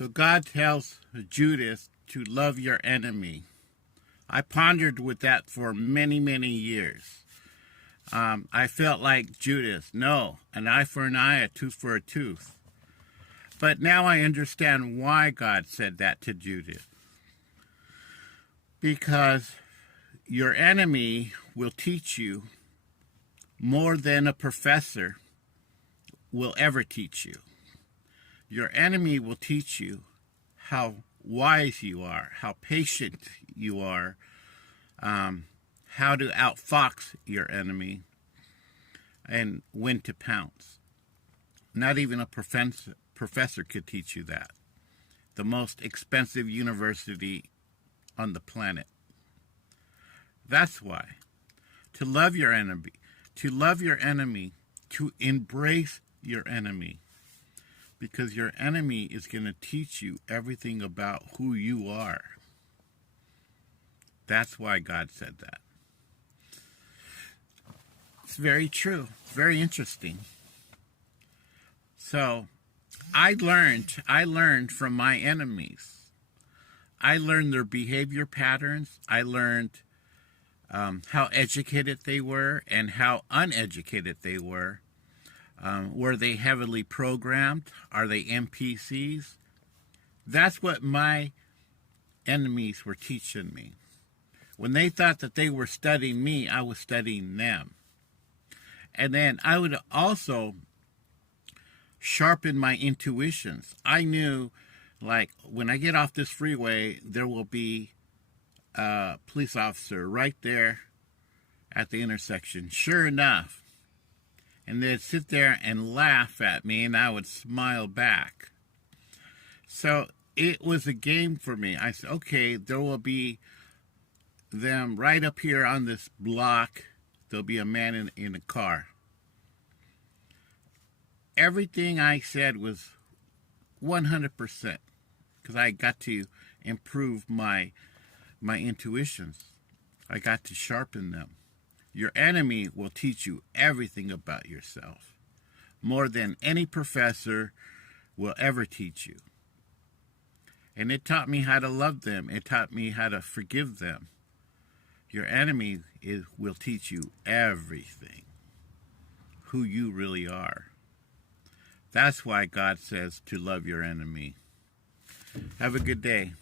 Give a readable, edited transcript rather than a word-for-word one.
So God tells Judas to love your enemy. I pondered with that for many, many years. I felt like Judas, no, an eye for an eye, a tooth for a tooth. But now I understand why God said that to Judas. Because your enemy will teach you more than a professor will ever teach you. Your enemy will teach you how wise you are, how patient you are, how to outfox your enemy, and when to pounce. Not even a professor could teach you that. The most expensive university on the planet. That's why. To love your enemy, to embrace your enemy, because your enemy is going to teach you everything about who you are. That's why God said that. It's very true. Very interesting. So, I learned from my enemies. I learned their behavior patterns. I learned how educated they were and how uneducated they were. Were they heavily programmed? Are they NPCs? That's what my enemies were teaching me. When they thought that they were studying me, I was studying them. And then I would also sharpen my intuitions. I knew, like, when I get off this freeway, there will be a police officer right there at the intersection. Sure enough. And they'd sit there and laugh at me, and I would smile back. So it was a game for me. I said, okay, there will be them right up here on this block. There'll be a man in a car. Everything I said was 100%, because I got to improve my intuitions. I got to sharpen them. Your enemy will teach you everything about yourself, more than any professor will ever teach you. And it taught me how to love them. It taught me how to forgive them. Your enemy will teach you everything, who you really are. That's why God says to love your enemy. Have a good day.